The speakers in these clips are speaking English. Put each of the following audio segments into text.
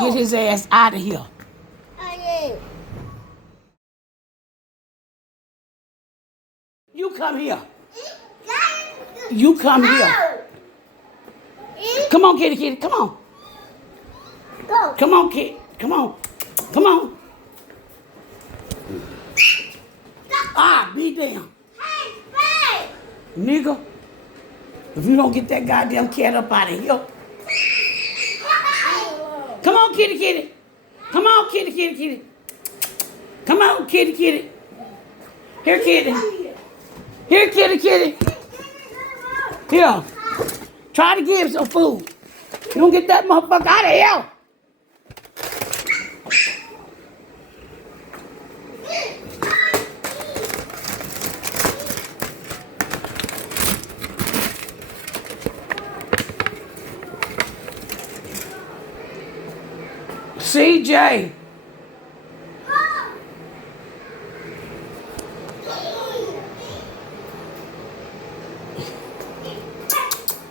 Get his ass out of here. You come here. You come here. Come on, kitty, kitty. Come on. Come on, kid. Come on. Come on. Ah, be damn. Nigga, if you don't get that goddamn cat up out of here. Come on, kitty, kitty. Come on, kitty, kitty, kitty. Come on, kitty, kitty. Here, kitty. Here, kitty, kitty. Here. Try to give some food. You don't get that motherfucker out of here. CJ.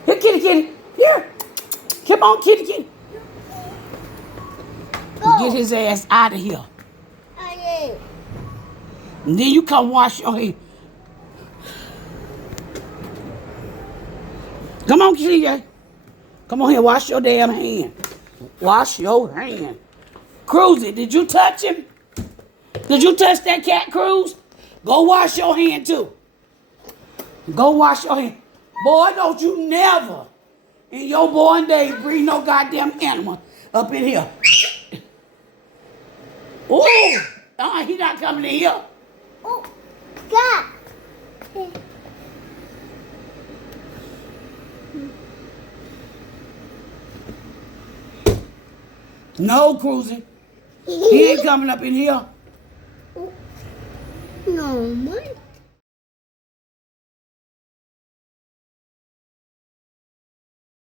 Here, kitty, kitty. Here. Come on, kitty, kitty. Get his ass out of here. And then you come wash your hands. Come on, CJ. Come on here, wash your damn hand. Wash your hand. Cruzy, did you touch him? Did you touch that cat, Cruz? Go wash your hand, too. Go wash your hand. Boy, don't you never in your born days bring no goddamn animal up in here. Ooh, he not coming in here. Oh, God. No, Cruzy. He ain't coming up in here. No, man.